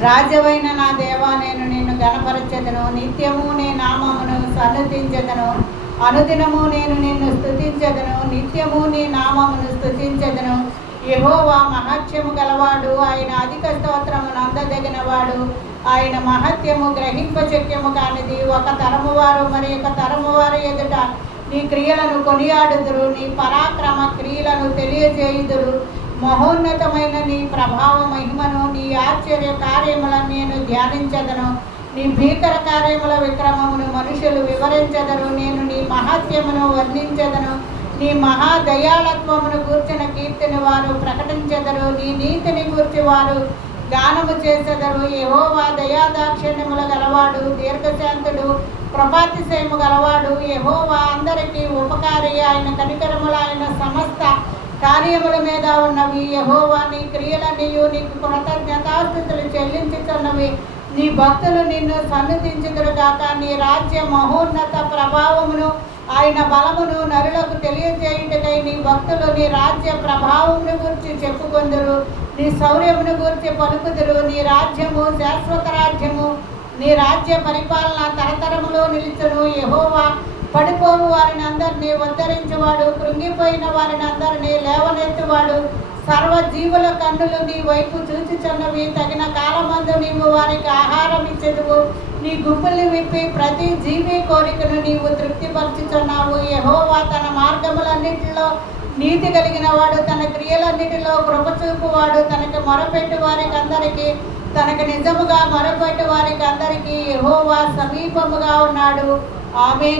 రాజవైన నా దేవా, నేను నిన్ను గణపరచెదను. నిత్యము నీ నామమును సన్నుతించెదను. అనుదినము నేను నిన్ను స్తుతించెదను. నిత్యము నీ నామమును స్తుతించెదను. యెహోవా మహత్యము గలవాడు, ఆయన అధిక స్తోత్రమును అందదగినవాడు. ఆయన మహత్యము గ్రహింపశక్యము కానిది. ఒక తరము వారు మరి ఒక తరము వారి ఎదుట నీ క్రియలను కొనియాడుదురు, నీ పరాక్రమ క్రియలను తెలియజేయుదురు. మహోన్నతమైన నీ ప్రభావ మహిమను, నీ ఆశ్చర్య కార్యములను నేను ధ్యానించదను. నీ భీకర కార్యముల విక్రమమును మనుషులు వివరించెదరు. నేను నీ మహత్యమును వర్ణించెదను. నీ మహాదయాళత్వమును గూర్చిన కీర్తిని వారు ప్రకటించెదరు. నీ నీతిని గూర్చి వారు గానము చేసెదరు. యెహోవా దయాదాక్షిణ్యముల గలవాడు, దీర్ఘశాంతుడు, కృపాతిశయము గలవాడు. యెహోవా అందరికీ ఉపకారి. ఆయన కనికరములు ఆయన సమస్త కార్యముల మీద ఉన్నవి. యెహోవా నీ క్రియలన్నీయు నీకు కృతజ్ఞతాస్తుతులు చెల్లించుతున్నవి. నీ భక్తులు నిన్ను సన్నుతించుదురు గాక. నీ రాజ్య మహోన్నత ప్రభావమును ఆయన బలమును నరులకు తెలియజేయుటకై నీ భక్తులు నీ రాజ్య ప్రభావమును గురించి చెప్పుకొందురు. నీ శౌర్యమును గురించి పలుకుదురు. నీ రాజ్యము శాశ్వత రాజ్యము, నీ రాజ్య పరిపాలన తరతరములో నిలుచును. యెహోవా పడిపోవు వారిని అందరినీ ఉద్ధరించువాడు, కృంగిపోయిన వారిని అందరినీ లేవనెత్తువాడు. సర్వజీవుల కన్నులు నీ వైపు చూచుచున్నవి. తగిన కాలమందు నీవు వారికి ఆహారం ఇచ్చెదవు. నీ గుంపుల్ని విప్పి ప్రతి జీవి కోరికను నీవు తృప్తిపరచుచున్నావు. యెహోవా తన మార్గములన్నిటిలో నీతి కలిగిన వాడు, తన క్రియలన్నిటిలో కృపచూపువాడు. తనకు మొరపెట్టు వారికి అందరికీ, తనకు నిజముగా మొరపెట్టు వారికి అందరికీ యెహోవా సమీపముగా ఉన్నాడు. ఆమేన్.